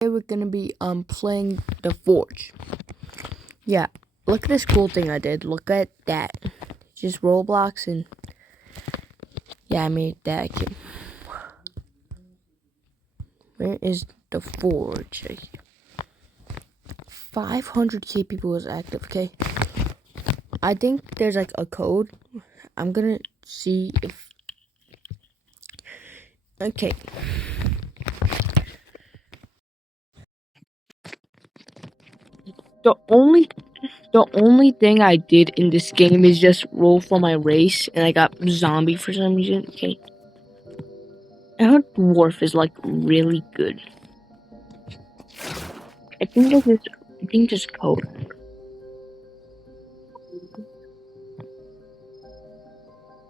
Today we're gonna be playing The Forge. Yeah, look at this cool thing I did. Look at that. Just Roblox and yeah, I made that. Okay. Where is The Forge? 500k people is active. Okay, I think there's like a code. I'm gonna see if. Okay. The only thing I did in this game is just roll for my race, and I got zombie for some reason. Okay. I heard dwarf is like really good. I think this code.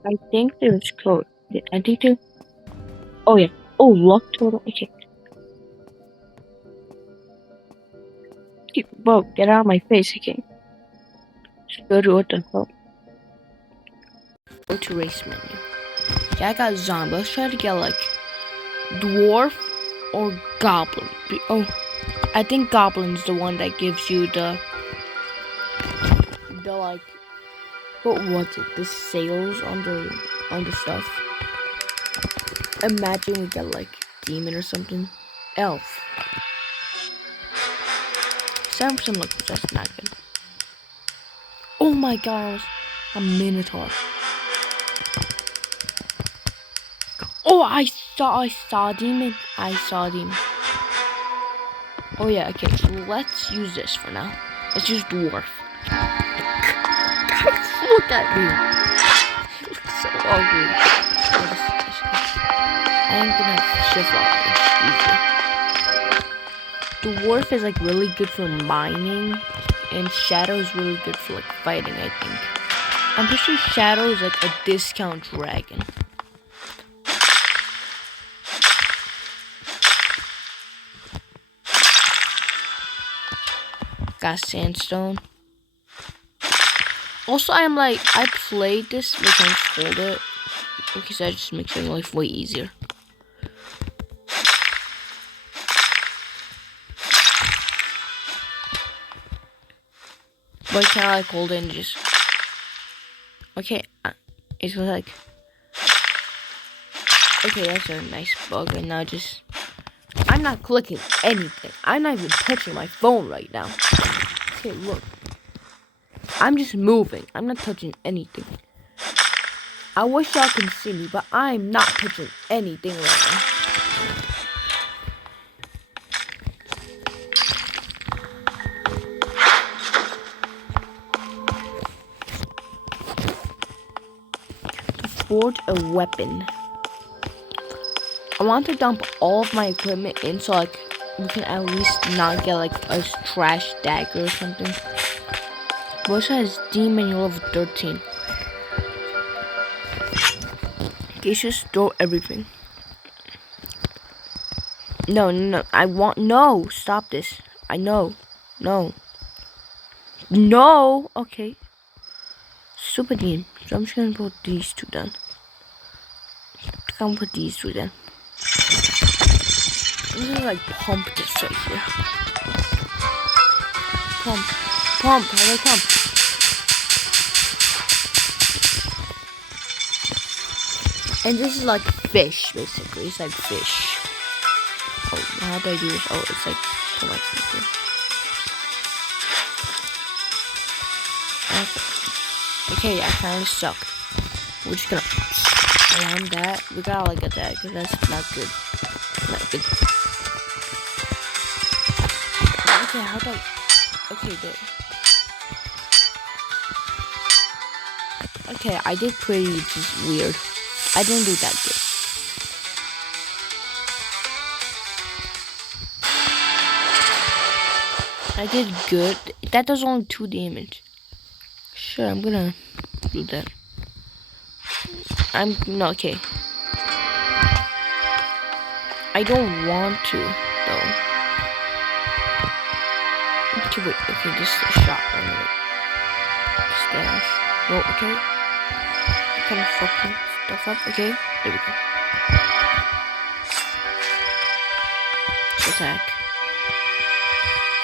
I think there's code. I think there. Oh yeah. Oh, luck total. Okay. Bro, get out of my face. Okay. Go to what the hell? Go to race menu. Yeah, I got zombie. Let's try to get like dwarf or goblin. Oh, I think goblin's the one that gives you the like. What was it? The sales on the stuff. Imagine we get like demon or something. Elf. 7% look, that's not good. Oh my god, I was a minotaur. Oh, I saw demon. I saw demon. Oh yeah, okay, so let's use this for now. Let's use dwarf. Guys, look at me. He looks so ugly. I ain't gonna shift lock this. Dwarf is like really good for mining, and Shadow is really good for like fighting, I think. I'm pretty sure Shadow is like a discount dragon. Got sandstone. Also, I played this because I just hold it because that just makes my life way easier. But can I like hold it and just okay? It's like okay, that's a nice bug. And now just I'm not clicking anything. I'm not even touching my phone right now. Okay, look. I'm just moving. I'm not touching anything. I wish y'all can see me, but I'm not touching anything right now. To forge a weapon. I want to dump all of my equipment in so like we can at least not get like a trash dagger or something. Bush has demon level 13. Okay, just throw everything. No. No, stop this. I know. No. Okay. Super demon. So I'm just gonna put these two down. I'm gonna put these two down. I'm gonna like pump this right here. Pump. How do I pump? And this is like fish, basically. It's like fish. Oh, how do I do this? Oh, it's like put my finger. Okay, I kinda suck. We're just gonna around that. We gotta like attack because that's not good. Not good. Okay, how do I? Okay, there. Okay, I did pretty just weird. I didn't do that good. I did good. That does only 2 damage. Sure, I'm gonna do that. Okay. I don't want to, though. Okay, wait. Okay, this is a shot. Stash. No, okay. Kind of fucking stuff up. Okay, there we go. Attack.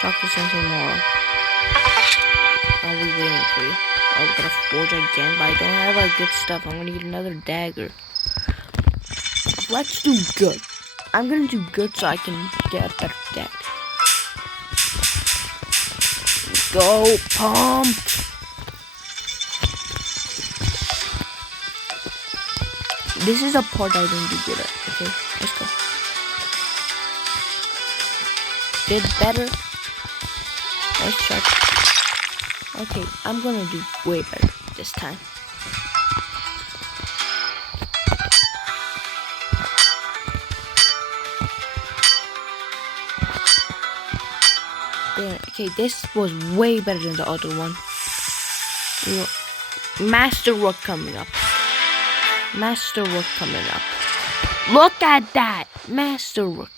Talk to Sensei tomorrow. I'll be waiting for you. I'm gonna forge again, but I don't have good stuff. I'm gonna need another dagger. Let's do good. I'm gonna do good so I can get a better dagger. Go, pump! This is a part I don't do good at. Okay, let's go. Did better. Nice shot. Okay, I'm gonna do way better this time. There, okay, this was way better than the other one. Masterwork coming up. Masterwork coming up. Look at that! Masterwork.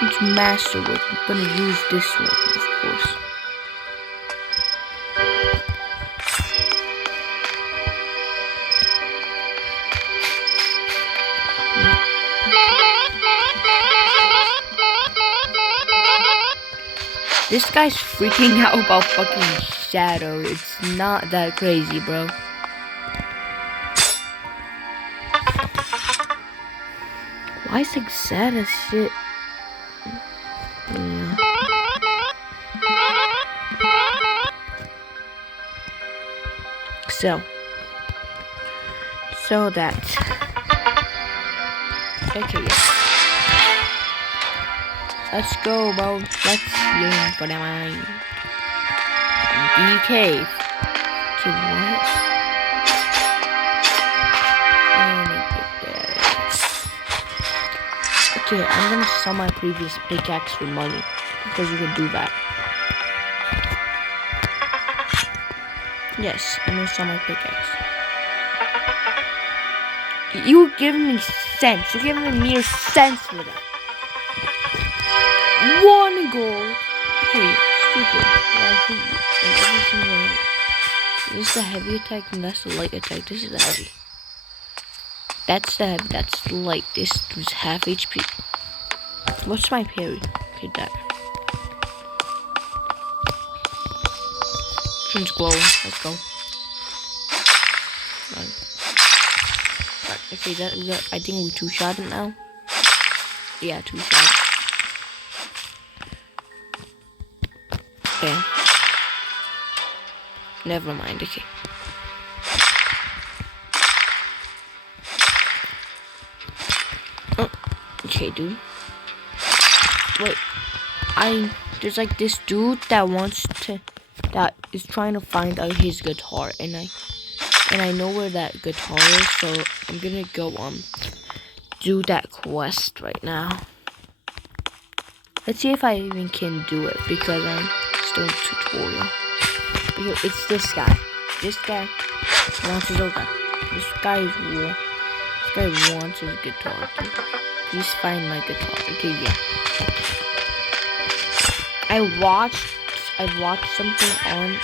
It's masterwork. I'm gonna use this one, of course. This guy's freaking out about fucking Shadow. It's not that crazy, bro. Why is Exata shit? So that. Okay, yeah. Let's go, bro. Let's aim for the mine. DK. Okay, what? Okay, I'm gonna sell my previous pickaxe for money because you can do that. Yes, I'm gonna sell my pickaxe. You're giving me sense. You're giving me mere sense for that. 1 gold. Okay, stupid. This is the heavy attack and that's the light attack. This is the heavy. That's the heavy. That's the light. This was half HP. What's my parry? Okay, that. Turns glowing. Let's go. Right. Okay, that I think we 2-shot it now. Yeah, 2-shot. Okay. Never mind. Okay. Oh, okay, dude. Wait. There's like this dude that is trying to find out his guitar, and I know where that guitar is, so I'm gonna go do that quest right now. Let's see if I even can do it because I'm still in the tutorial. Because it's this guy. This guy wants his own guy. This guy wants his guitar. Dude. Please find my guitar. Okay, yeah. I watched something on.